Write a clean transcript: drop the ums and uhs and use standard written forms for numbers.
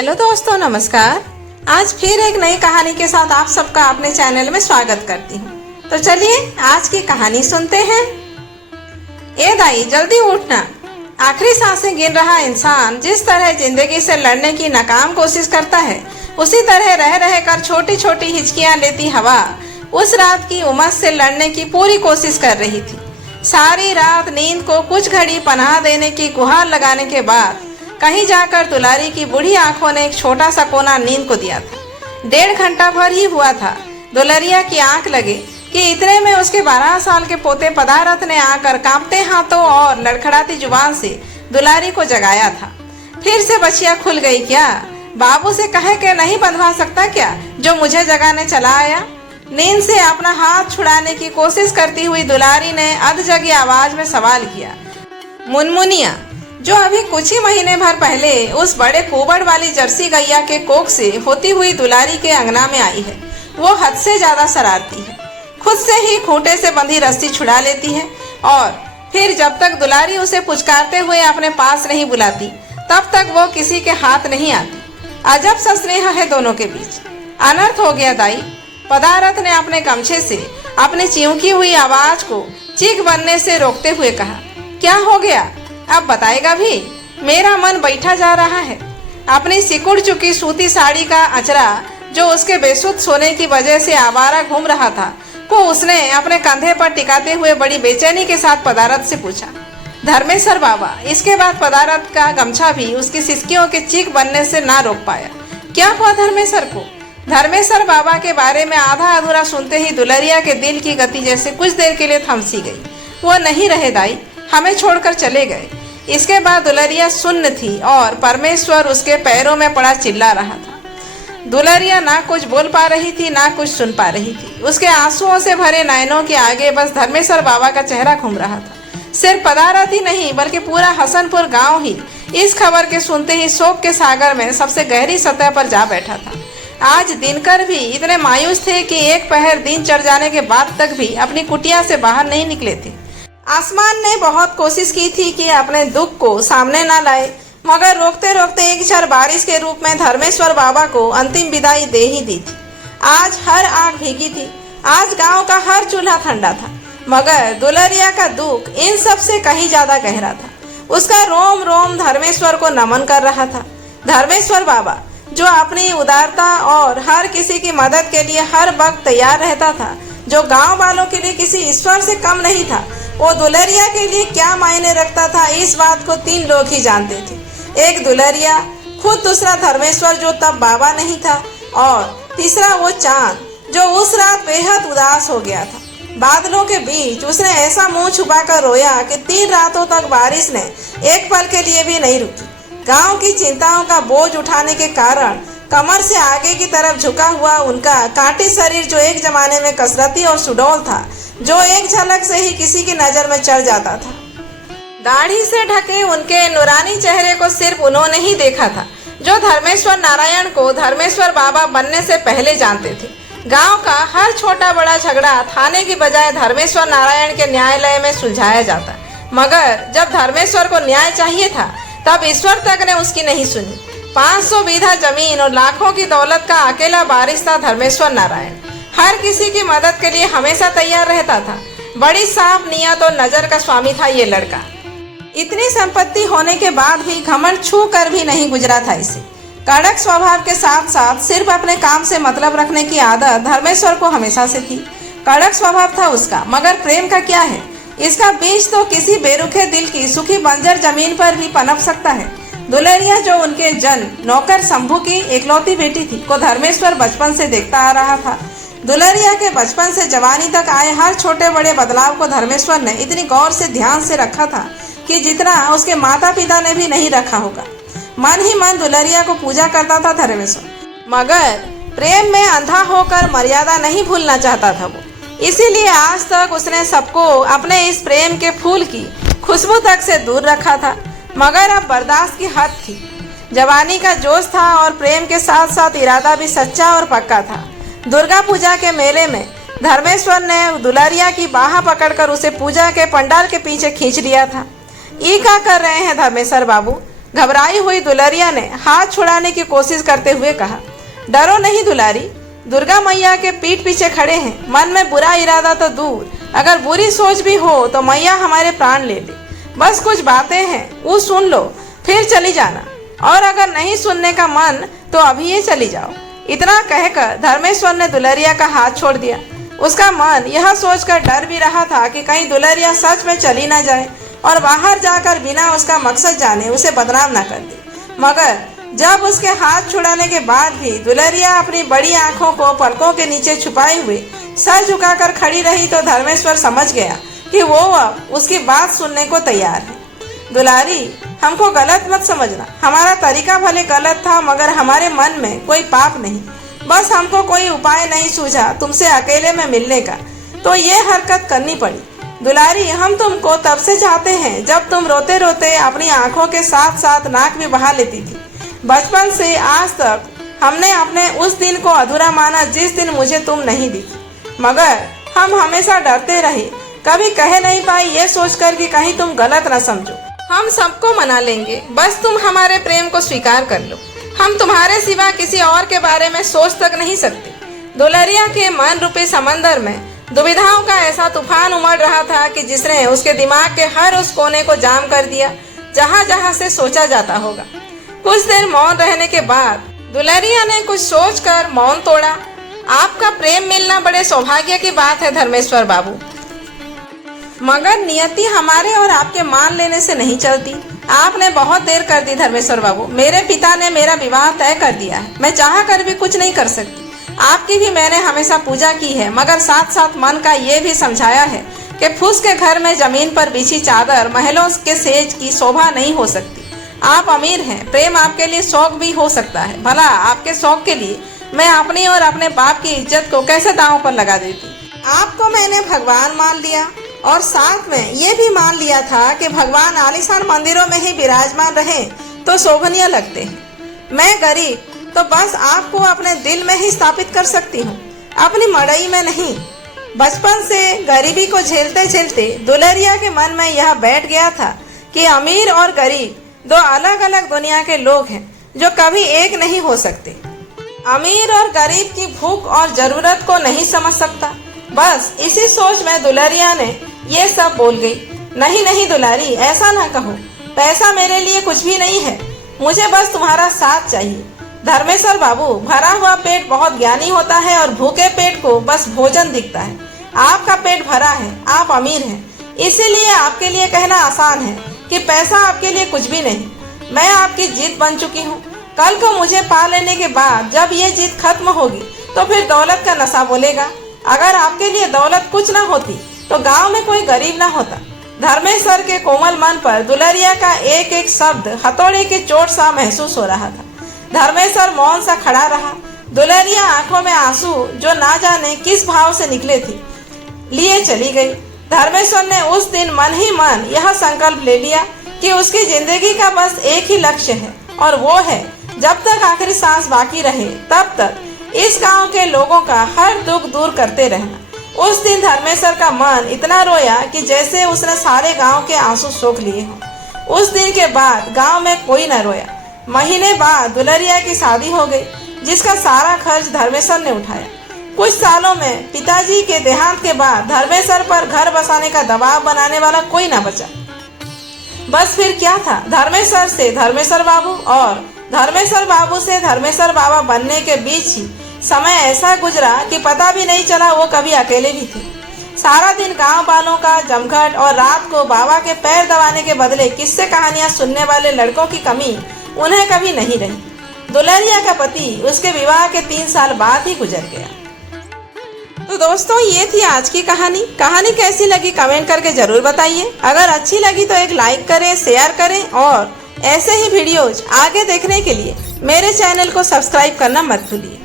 Hello दोस्तों, नमस्कार। आज फिर एक नई कहानी के साथ आप सबका अपने चैनल में स्वागत करती हूँ। तो चलिए आज की कहानी सुनते हैं। ए दाई, जल्दी उठना। आखिरी सांसें गिन रहा इंसान जिस तरह जिंदगी से लड़ने की नाकाम कोशिश करता है, उसी तरह रह रह कर छोटी छोटी हिचकियां लेती हवा उस रात की उमस से लड़ने की पूरी कोशिश कर रही थी। सारी रात नींद को कुछ घड़ी पनाह देने की गुहार लगाने के बाद कहीं जाकर दुलारी की बूढ़ी आंखों ने एक छोटा सा कोना नींद को दिया था। 1.5 घंटा भर ही हुआ था दुलरिया की आंख लगे कि इतने में उसके 12 साल के पोते पदारथ ने आकर कांपते हाथों और लड़खड़ाती जुबान से दुलारी को जगाया था। फिर से बचिया खुल गई क्या? बाबू से कहे के नहीं बंधवा सकता क्या, जो मुझे जगाने चला आया? नींद से अपना हाथ छुड़ाने की कोशिश करती हुई दुलारी ने अधजगी आवाज में सवाल किया। मुनमुनिया, जो अभी कुछ ही महीने भर पहले उस बड़े कुबड़ वाली जर्सी गैया के कोख से होती हुई दुलारी के अंगना में आई है, वो हद से ज्यादा शरारती है। खुद से ही खूंटे से बंधी रस्सी छुड़ा लेती है और फिर जब तक दुलारी उसे पुचकारते हुए अपने पास नहीं बुलाती, तब तक वो किसी के हाथ नहीं आती। अजब सा स्नेह है दोनों के बीच। अनर्थ हो गया दाई। पदारथ ने अपने गमछे से अपनी चिमकी हुई आवाज को चीख बनने से रोकते हुए कहा। क्या हो गया, अब बताएगा भी? मेरा मन बैठा जा रहा है। अपनी सिकुड़ चुकी सूती साड़ी का अचरा जो उसके बेसुध सोने की वजह से आवारा घूम रहा था को उसने अपने कंधे पर टिकाते हुए बड़ी बेचैनी के साथ पदारथ से पूछा। धर्मेश्वर बाबा। इसके बाद पदारथ का गमछा भी उसकी सिसकियों के चीख बनने से ना रोक पाया। क्या हुआ धर्मेश्वर को? धर्मेश्वर बाबा के बारे में आधा अधूरा सुनते ही दुलरिया के दिल की गति जैसे कुछ देर के लिए थम सी गई। वो नहीं रहे दाई, हमें छोड़कर चले गए। इसके बाद दुलरिया सुन्न थी और परमेश्वर उसके पैरों में पड़ा चिल्ला रहा था। दुलरिया ना कुछ बोल पा रही थी, ना कुछ सुन पा रही थी। उसके आंसुओं से भरे नयनों के आगे बस धर्मेश्वर बाबा का चेहरा घूम रहा था। सिर्फ पदारथ ही नहीं बल्कि पूरा हसनपुर गांव ही इस खबर के सुनते ही शोक के सागर में सबसे गहरी सतह पर जा बैठा था। आज दिनकर भी इतने मायूस थे कि एक पहर दिन चढ़ जाने के बाद तक भी अपनी कुटिया से बाहर नहीं निकले थे। आसमान ने बहुत कोशिश की थी कि अपने दुख को सामने न लाए, मगर रोकते रोकते एक झर बारिश के रूप में धर्मेश्वर बाबा को अंतिम विदाई दे ही दी थी। आज हर आग भीगी थी, आज गांव का हर चूल्हा ठंडा था, मगर दुलरिया का दुख इन सब से कहीं ज्यादा गहरा था। उसका रोम रोम धर्मेश्वर को नमन कर रहा था। धर्मेश्वर बाबा जो अपनी उदारता और हर किसी की मदद के लिए हर वक्त तैयार रहता था, जो गांव वालों के लिए किसी ईश्वर से कम नहीं था, वो दुलरिया के लिए क्या मायने रखता था, इस बात को 3 लोग ही जानते थे। एक दुलरिया खुद, दूसरा धर्मेश्वर जो तब बाबा नहीं था, और तीसरा वो चांद जो उस रात बेहद उदास हो गया था। बादलों के बीच उसने ऐसा मुंह छुपाकर रोया कि 3 रातों तक बारिश ने एक पल के लिए भी नहीं रुकी। गांव की चिंताओं का बोझ उठाने के कारण कमर से आगे की तरफ झुका हुआ उनका कांटी शरीर जो एक जमाने में कसरती और सुडौल था, जो एक झलक से ही किसी की नजर में चढ़ जाता था। दाढ़ी से ढके उनके नूरानी चेहरे को सिर्फ उन्होंने ही देखा था, जो धर्मेश्वर नारायण को धर्मेश्वर बाबा बनने से पहले जानते थे। गांव का हर छोटा बड़ा झगड़ा थाने की बजाय धर्मेश्वर नारायण के न्यायालय में सुलझाया जाता, मगर जब धर्मेश्वर को न्याय चाहिए था तब ईश्वर तक ने उसकी नहीं सुनी। 500 बीघा जमीन और लाखों की दौलत का अकेला वारिस था धर्मेश्वर नारायण। हर किसी की मदद के लिए हमेशा तैयार रहता था। बड़ी साफ नियत और नजर का स्वामी था ये लड़का। इतनी संपत्ति होने के बाद भी घमंड छू कर भी नहीं गुजरा था इसे। कड़क स्वभाव के साथ साथ सिर्फ अपने काम से मतलब रखने की आदत धर्मेश्वर को हमेशा से थी। कड़क स्वभाव था उसका, मगर प्रेम का क्या है? इसका बीज तो किसी बेरुखे दिल की सुखी बंजर जमीन पर भी पनप सकता है। दुलरिया जो उनके जन नौकर शंभू की एकलौती बेटी थी, को धर्मेश्वर बचपन से देखता आ रहा था। दुलरिया के बचपन से जवानी तक आए हर छोटे बड़े बदलाव को धर्मेश्वर ने इतनी गौर से ध्यान से रखा था कि जितना उसके माता पिता ने भी नहीं रखा होगा। मन ही मन दुलरिया को पूजा करता था धर्मेश्वर, मगर प्रेम में अंधा होकर मर्यादा नहीं भूलना चाहता था वो। इसीलिए आज तक उसने सबको अपने इस प्रेम के फूल की खुशबू तक से दूर रखा था, मगर अब बर्दाश्त की हद थी। जवानी का जोश था और प्रेम के साथ साथ इरादा भी सच्चा और पक्का था। दुर्गा पूजा के मेले में धर्मेश्वर ने दुलरिया की बाह पकड़कर उसे पूजा के पंडाल के पीछे खींच लिया था। ये क्या कर रहे हैं धर्मेश्वर बाबू? घबराई हुई दुलरिया ने हाथ छुड़ाने की कोशिश करते हुए कहा, डरो नहीं दुलारी, दुर्गा मैया के पीठ पीछे खड़े हैं। मन में बुरा इरादा तो दूर, अगर बुरी सोच भी हो तो मैया हमारे प्राण ले ले। बस कुछ बातें हैं, वो सुन लो, फिर चली जाना, और अगर नहीं सुनने का मन तो अभी ये चली जाओ। इतना कहकर धर्मेश्वर ने दुलरिया का हाथ छोड़ दिया। उसका मन यह सोचकर डर भी रहा था कि कहीं दुलरिया सच में चली ना जाए और बाहर जाकर बिना उसका मकसद जाने उसे बदनाम ना कर दे। मगर जब उसके हाथ छुड़ाने के बाद भी दुलरिया अपनी बड़ी आंखों को पलकों के नीचे छुपाए हुए सर झुकाकर खड़ी रही तो धर्मेश्वर समझ गया कि वो अब उसकी बात सुनने को तैयार है। दुलारी, हमको गलत मत समझना, हमारा तरीका भले गलत था मगर हमारे मन में कोई पाप नहीं। बस हमको कोई उपाय नहीं सूझा तुमसे अकेले में मिलने का, तो ये हरकत करनी पड़ी। दुलारी, हम तुमको तब से चाहते हैं जब तुम रोते रोते अपनी आंखों के साथ साथ नाक भी बहा लेती थी। बचपन से आज तक हमने अपने उस दिन को अधूरा माना जिस दिन मुझे तुम नहीं दिखी, मगर हम हमेशा डरते रहे, कभी कह नहीं पाई ये सोचकर कि कहीं तुम गलत न समझो। हम सबको मना लेंगे, बस तुम हमारे प्रेम को स्वीकार कर लो। हम तुम्हारे सिवा किसी और के बारे में सोच तक नहीं सकते। दुलरिया के मन रूपी समंदर में दुविधाओं का ऐसा तूफान उमड़ रहा था कि जिसने उसके दिमाग के हर उस कोने को जाम कर दिया जहाँ जहाँ से सोचा जाता होगा। कुछ देर मौन रहने के बाद दुलरिया ने कुछ सोचकर मौन तोड़ा। आपका प्रेम मिलना बड़े सौभाग्य की बात है धर्मेश्वर बाबू, मगर नियति हमारे और आपके मान लेने से नहीं चलती। आपने बहुत देर कर दी धर्मेश्वर बाबू, मेरे पिता ने मेरा विवाह तय कर दिया है, मैं चाह कर भी कुछ नहीं कर सकती। आपकी भी मैंने हमेशा पूजा की है, मगर साथ साथ मन का ये भी समझाया है कि फूस के घर में जमीन पर बिछी चादर महलों के सेज की शोभा नहीं हो सकती। आप अमीर हैं, प्रेम आपके लिए शौक भी हो सकता है, भला आपके शौक के लिए मैं अपनी और अपने बाप की इज्जत को कैसे दांव पर लगा देती। आपको मैंने भगवान मान लिया और साथ में ये भी मान लिया था कि भगवान आलीशान मंदिरों में ही विराजमान रहे तो शोभनीय लगते हैं। मैं गरीब तो बस आपको अपने दिल में ही स्थापित कर सकती हूँ, अपनी मड़ई में नहीं। बचपन से गरीबी को झेलते झेलते दुलरिया के मन में यह बैठ गया था कि अमीर और गरीब दो अलग अलग दुनिया के लोग हैं जो कभी एक नहीं हो सकते। अमीर और गरीब की भूख और जरूरत को नहीं समझ सकता। बस इसी सोच में दुलरिया ने ये सब बोल गई। नहीं नहीं दुलारी, ऐसा ना कहो, पैसा मेरे लिए कुछ भी नहीं है, मुझे बस तुम्हारा साथ चाहिए। धर्मेश्वर बाबू, भरा हुआ पेट बहुत ज्ञानी होता है और भूखे पेट को बस भोजन दिखता है। आपका पेट भरा है, आप अमीर हैं, इसीलिए आपके लिए कहना आसान है कि पैसा आपके लिए कुछ भी नहीं। मैं आपकी जीत बन चुकी हूँ। कल को मुझे पा लेने के बाद जब ये जीत खत्म होगी तो फिर दौलत का नशा बोलेगा। अगर आपके लिए दौलत कुछ ना होती तो गांव में कोई गरीब ना होता। धर्मेश्वर के कोमल मन पर दुलरिया का एक एक शब्द हथौड़े की चोट सा महसूस हो रहा था। धर्मेश्वर मौन सा खड़ा रहा। दुलरिया आंखों में आंसू जो ना जाने किस भाव से निकले थे लिए चली गई। धर्मेश्वर ने उस दिन मन ही मन यह संकल्प ले लिया कि उसकी जिंदगी का बस एक ही लक्ष्य है और वो है जब तक आखिरी सांस बाकी रहे तब तक इस गांव के लोगों का हर दुख दूर करते रहना। उस दिन धर्मेश्वर का मन इतना रोया कि जैसे उसने सारे गांव के आंसू सोख लिए हों। उस दिन के बाद गांव में कोई न रोया। महीने बाद दुलरिया की शादी हो गई जिसका सारा खर्च धर्मेश्वर ने उठाया। कुछ सालों में पिताजी के देहांत के बाद धर्मेश्वर पर घर बसाने का दबाव बनाने वाला कोई न बचा। बस फिर क्या था, धर्मेश्वर से धर्मेश्वर बाबू और धर्मेश्वर बाबू से धर्मेश्वर बाबा बनने के बीच ही समय ऐसा गुजरा कि पता भी नहीं चला वो कभी अकेले भी थे। सारा दिन गांव वालों का जमघट और रात को बाबा के पैर दबाने के बदले किस्से कहानियां सुनने वाले लड़कों की कमी उन्हें कभी नहीं रही। दुलरिया का पति उसके विवाह के 3 साल बाद ही गुजर गया। तो दोस्तों, ये थी आज की कहानी। कहानी कैसी लगी कमेंट करके जरूर बताइए। अगर अच्छी लगी तो एक लाइक करें, शेयर करें और ऐसे ही वीडियोज आगे देखने के लिए मेरे चैनल को सब्सक्राइब करना मत भूलिए।